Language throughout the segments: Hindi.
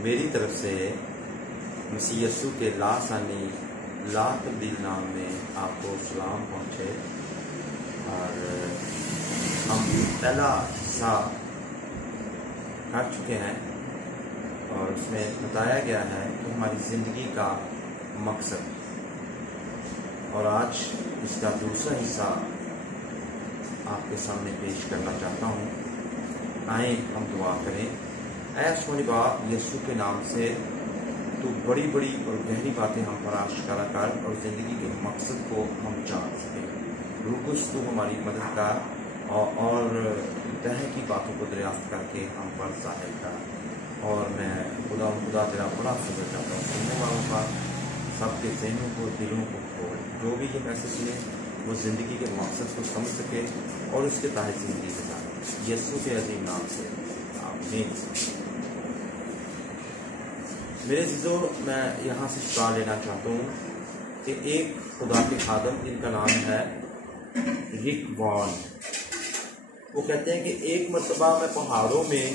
मेरी तरफ से मसीह यस्सु के लासानी ला तब्दील नाम में आपको सलाम पहुँचे। और हम पहला हिस्सा कर चुके हैं और उसमें बताया गया है कि हमारी ज़िंदगी का मकसद, और आज इसका दूसरा हिस्सा आपके सामने पेश करना चाहता हूँ। आए हम दुआ करें। ऐ सोनी बाप, यस्सु के नाम से तो बड़ी बड़ी और गहरी बातें हम पर आश्कारा कर और ज़िंदगी के मकसद को हम जान सकें। रूकुस तू हमारी मदद कर और तह की बातों को दरियाफ्त करके हम पर ज़ाहिर कर। और मैं खुदा तेरा बड़ा शुक्र चाहता हूँ सुनने वालों का, सबके जहनों को, दिलों को खोल, जो भी ये मैसेज सुने वो ज़िंदगी के मकसद को समझ सके और उसके तहत ज़िंदगी गुजारे। यस्सु के अजीम नाम से आमीन। मेरे चीज़ों, मैं यहाँ से शुक्र लेना चाहता हूँ कि एक खुदा के खादम जिनका नाम है रिक वॉर्न, वो कहते हैं कि एक मरतबा मैं पहाड़ों में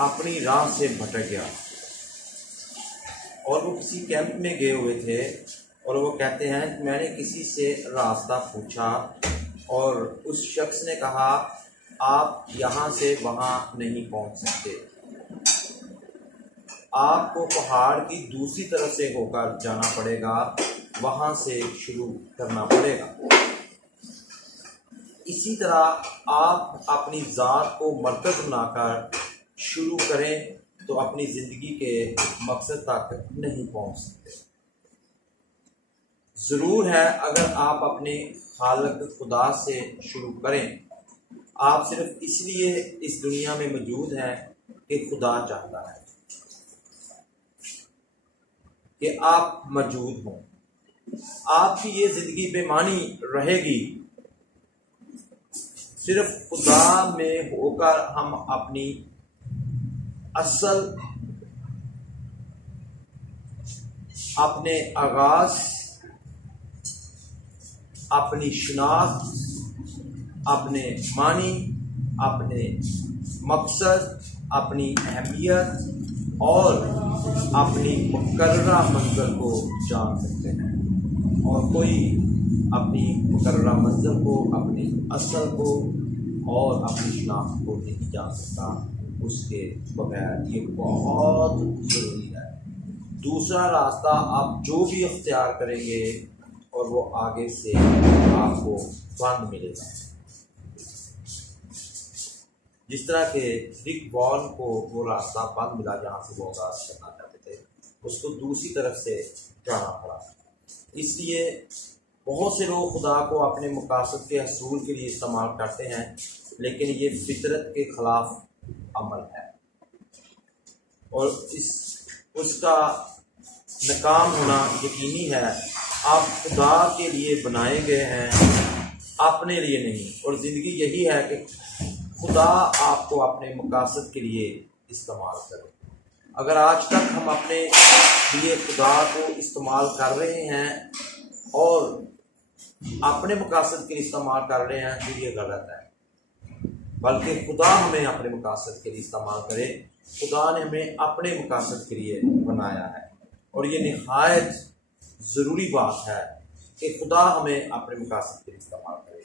अपनी राह से भटक गया और वो किसी कैंप में गए हुए थे। और वो कहते हैं कि मैंने किसी से रास्ता पूछा और उस शख्स ने कहा आप यहाँ से वहाँ नहीं पहुँच सकते, आपको पहाड़ की दूसरी तरफ से होकर जाना पड़ेगा, वहाँ से शुरू करना पड़ेगा। इसी तरह आप अपनी ज़ात को मरकज़ बनाकर शुरू करें तो अपनी ज़िंदगी के मकसद तक नहीं पहुँच सकते। ज़रूर है अगर आप अपने खालिक खुदा से शुरू करें। आप सिर्फ इसलिए इस दुनिया में मौजूद हैं कि खुदा चाहता है कि आप मौजूद हों। आपकी ये ज़िंदगी बेमानी रहेगी सिर्फ खुदा में होकर हम अपनी असल, अपने आगाज, अपनी शनाख्त, अपने मानी, अपने मकसद, अपनी अहमियत और अपनी मुकर्ररा मंज़िल को जान सकते हैं। और कोई अपनी मुकर्ररा मंज़िल को, अपनी असल को और अपनी शनाख्त को नहीं जान सकता उसके बगैर। ये बहुत ज़रूरी है। दूसरा रास्ता आप जो भी अख्तियार करेंगे और वो आगे से आपको बंद मिलेगा। जिस तरह के रिक वॉर्न को वो रास्ता बंद मिला जहाँ से वो आगाज करना चाहते थे, उसको दूसरी तरफ से जाना पड़ा। इसलिए बहुत से लोग खुदा को अपने मकासद के हसूल के लिए इस्तेमाल करते हैं, लेकिन ये फितरत के खिलाफ अमल है और उसका नाकाम होना यकीनी है। आप खुदा के लिए बनाए गए हैं, अपने लिए नहीं। और ज़िंदगी यही है कि खुदा आपको अपने मकासद के लिए इस्तेमाल करे। अगर आज तक हम अपने लिए खुदा को इस्तेमाल कर रहे हैं और अपने मकासद के लिए इस्तेमाल कर रहे हैं तो ये गलत है। बल्कि खुदा हमें अपने मकासद के लिए इस्तेमाल करे। खुदा ने हमें अपने मकासद के लिए बनाया है और ये निहायत ज़रूरी बात है कि खुदा हमें अपने मकासद के लिए इस्तेमाल करे।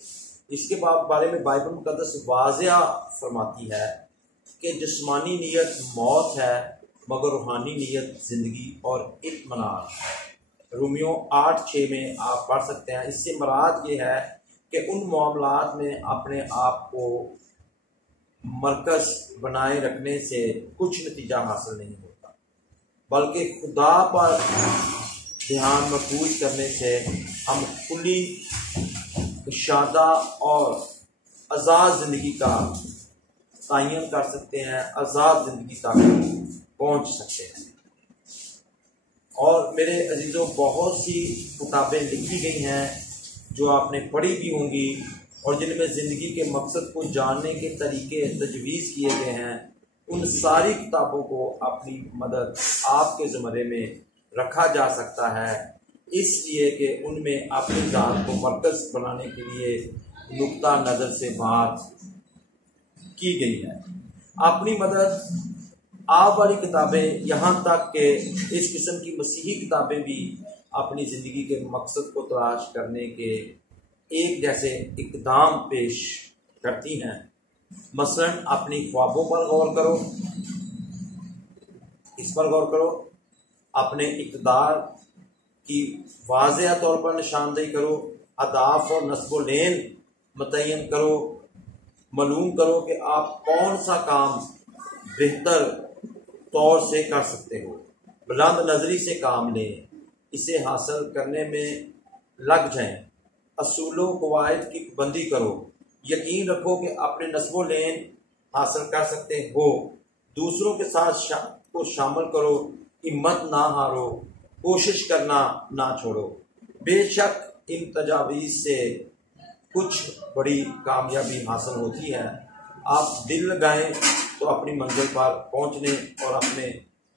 इसके बारे में बाइबल मुक़द्दस वाज़िया फरमाती है कि जिस्मानी नीयत मौत है मगर रूहानी नीयत ज़िंदगी और इत्मीनान है। रोमियो 8:6 में आप पढ़ सकते हैं। इससे मुराद ये है कि उन मामलात में अपने आप को मरकज़ बनाए रखने से कुछ नतीजा हासिल नहीं होता, बल्कि खुदा पर ध्यान मरकूज करने से हम खुली, कुशादा और आज़ाद ज़िंदगी का तयन कर सकते हैं, आज़ाद ज़िंदगी तक पहुँच सकते हैं। और मेरे अजीज़ों, बहुत सी किताबें लिखी गई हैं जो आपने पढ़ी भी होंगी और जिनमें ज़िंदगी के मकसद को जानने के तरीके तजवीज़ किए गए हैं। उन सारी किताबों को अपनी मदद आपके ज़मरे में रखा जा सकता है, इसलिए कि उनमें अपनी जान को मरकज़ बनाने के लिए नुक्ता नज़र से बात की गई है। अपनी मदद आप वाली किताबें, यहाँ तक कि इस किस्म की मसीही किताबें भी अपनी ज़िंदगी के मकसद को तलाश करने के एक जैसे इक़दाम पेश करती हैं। मसलन अपनी ख्वाबों पर गौर करो, इस पर गौर करो, अपने इक़्तिदार की वाज़ेह तौर पर निशानदेही करो, अहदाफ और नस्ब लेन मुतय्यन करो, मालूम करो कि आप कौन सा काम बेहतर तौर से कर सकते हो, बुलंद नजरी से काम लें, इसे हासिल करने में लग जाएं, असूलों कवायद की पाबंदी करो, यकीन रखो कि अपने नस्ब लेन हासिल कर सकते हो, दूसरों के साथ को शामिल करो, हिम्मत ना हारो, कोशिश करना ना छोड़ो। बेशक इन तजावीज़ से कुछ बड़ी कामयाबी हासिल होती है। आप दिल लगाएं तो अपनी मंजिल पर पहुंचने और अपने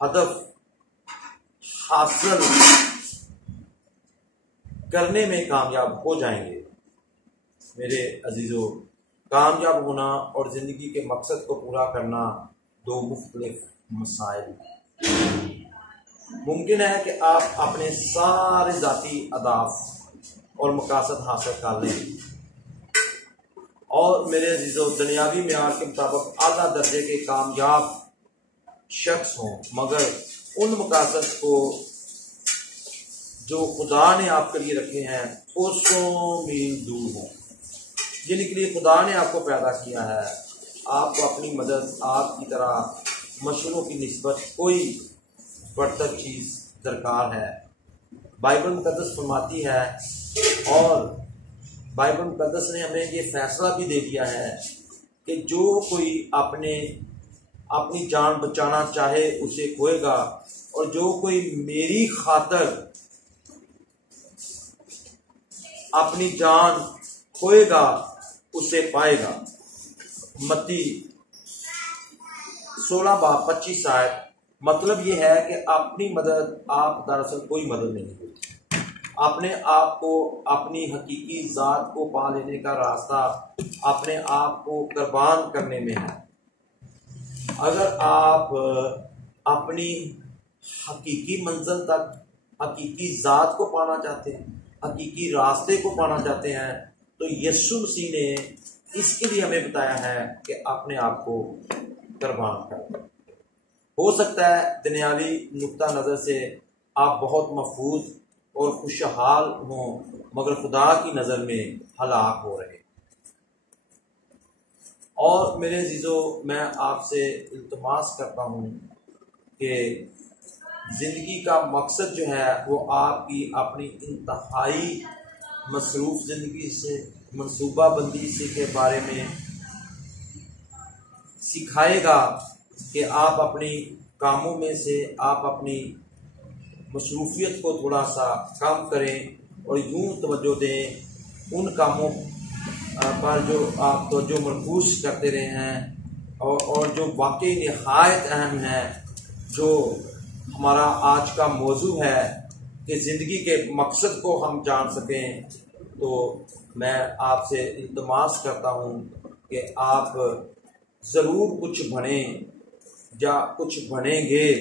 हदफ हासिल करने में कामयाब हो जाएंगे। मेरे अजीजों, कामयाब होना और ज़िंदगी के मकसद को पूरा करना दो मुख्तलिफ मसाइल। मुमकिन है कि आप अपने सारे ज़ाती अहदाफ और मकासद हासिल कर लें और मेरे अजीजों दुनियावी मेयार के मुताबिक आला दर्जे के कामयाब शख्स हों, मगर उन मकासद को जो खुदा ने आपके लिए रखे हैं वो 100 मील दूर हों, जिनके लिए खुदा ने आपको पैदा किया है। आपको अपनी मदद, आपकी तरह मशरूं की निस्बत कोई बढ़तर चीज़ दरकार है। बाइबल मुकद्दस फरमाती है और बाइबल मुकद्दस ने हमें ये फैसला भी दे दिया है कि जो कोई अपनी जान बचाना चाहे उसे खोएगा और जो कोई मेरी खातर अपनी जान खोएगा उसे पाएगा। मत्ती 16:25 आयत। मतलब ये है कि अपनी मदद आप दरअसल कोई मदद नहीं होती। अपने आप को, अपनी हकीकी ज़ात को पा लेने का रास्ता अपने आप को कुर्बान करने में है। अगर आप अपनी हकीकी मंजिल तक, हकीकी ज़ात को पाना चाहते हैं, हकीकी रास्ते को पाना चाहते हैं, तो यीशु मसीह ने इसके लिए हमें बताया है कि अपने आप को कुर्बान करें। हो सकता है दुनियावी नुक्ता नज़र से आप बहुत महफूज और खुशहाल हों, मगर खुदा की नज़र में हलाक हो रहे। और मेरे अजीजों, मैं आपसे इल्तिमास करता हूँ कि ज़िंदगी का मकसद जो है वो आपकी अपनी इंतहाई मसरूफ़ ज़िंदगी से, मनसूबाबंदी से के बारे में सिखाएगा कि आप अपनी कामों में से आप अपनी मसरूफियत को थोड़ा सा कम करें और यूं तवज्जो दें उन कामों पर जो आप तवज्जो मरकूज करते रहे हैं और जो वाकई निहायत अहम है, जो हमारा आज का मौजू है कि ज़िंदगी के मकसद को हम जान सकें। तो मैं आपसे इल्तिमास करता हूँ कि आप ज़रूर कुछ बनें या कुछ बनेंगे।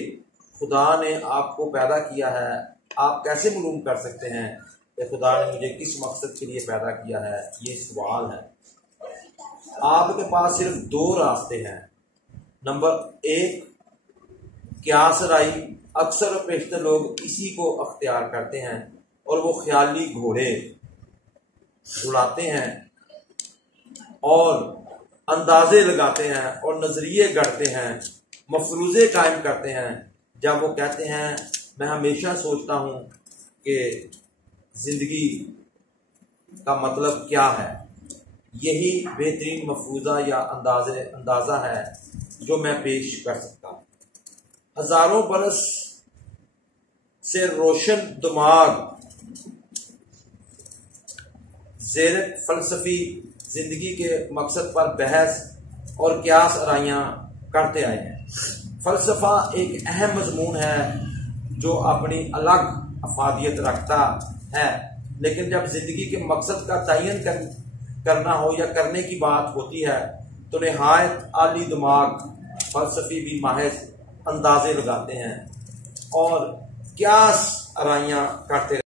खुदा ने आपको पैदा किया है। आप कैसे मालूम कर सकते हैं कि खुदा ने मुझे किस मकसद के लिए पैदा किया है? ये सवाल है। आपके पास सिर्फ 2 रास्ते हैं। नंबर 1, क्यासराई। अक्सर पेशतर लोग इसी को अख्तियार करते हैं और वो ख्याली घोड़े उड़ाते हैं और अंदाजे लगाते हैं और नजरिए गढ़ते हैं, मफरूज़े कायम करते हैं। जब वो कहते हैं मैं हमेशा सोचता हूँ कि ज़िंदगी का मतलब क्या है, यही बेहतरीन मफरूज़ा या अंदाज़ा है जो मैं पेश कर सकता हूँ। हज़ारों बरस से रोशन दिमाग ज़ेर फ़लसफ़ी ज़िंदगी के मकसद पर बहस और क़यास आराइयाँ करते आए हैं। फ़लसफ़ा एक अहम मज़मून है जो अपनी अलग अफादियत रखता है, लेकिन जब ज़िंदगी के मकसद का तयन करना हो या करने की बात होती है तो नहायत आली दिमाग फ़लसफ़ी भी महज अंदाजे लगाते हैं और क्या आराइयाँ करते